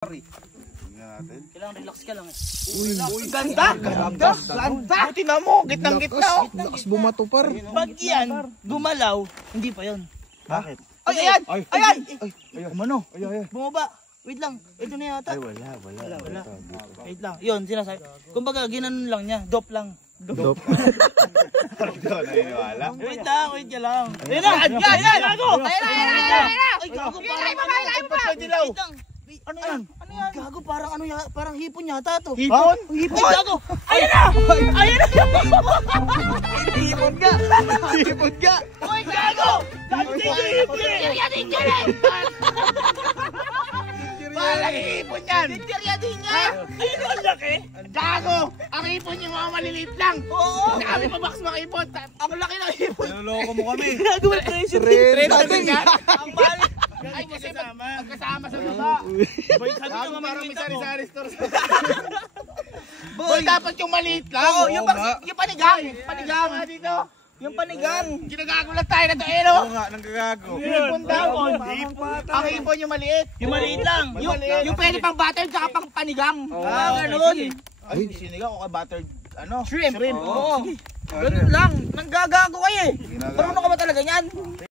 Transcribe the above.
Kailangan relax ka lang eh. Uy, ganda! Buti na mo, gitnang-gitna. Lakas bumato par. Pag yan, gumalaw, hindi pa yun. Bakit? Ay, ayan! Ayan! Kumano? Bumaba. Wait lang. Ito na yata. Wala. Wait lang. Yun, sinasabi. Kumbaga, ginanon lang niya. Dop lang. Dop. Wait ka lang. Ayan na! Ayan! Gago! Ayan na! Ay, gago, parang Ano yan? ano yan? Gago, parang ano yata, parang hipon yata to. Hipon? Hipon, gago! Ayan na! Ayan na! Hipon ka! Hipon ka! Uy, gago! Gago, din yan! Parang hipon yan! Tintirya din yan! Ayun ang laki! Gago! Ang hipon yung mga maliliit lang! Oo! Kami pa box mga hipon! Ang laki ng hipon! Naloloko mo kami! Gago, may pressure Natin yan! Ang balik! Ay kasi magkasama sa baba! Boy, sabi Gago ko parang may mamimita mo. sari-sari stores! Boy, dapat yung maliit lang! Oo, yung panigang! Panigang! Dito! Yung panigang! Ginagago lang tayo na to, eh no? Oo nga, nanggagago. Hipon daw! Ang hipon yung maliit! Yung maliit lang! Yung pwede pang butter tsaka pang panigang! Ganun! Ay, sinigang o buttered ano? Shrimp! Oo! Ganun lang! Nanggagago kayo eh! Marunong ka ba talaga yan?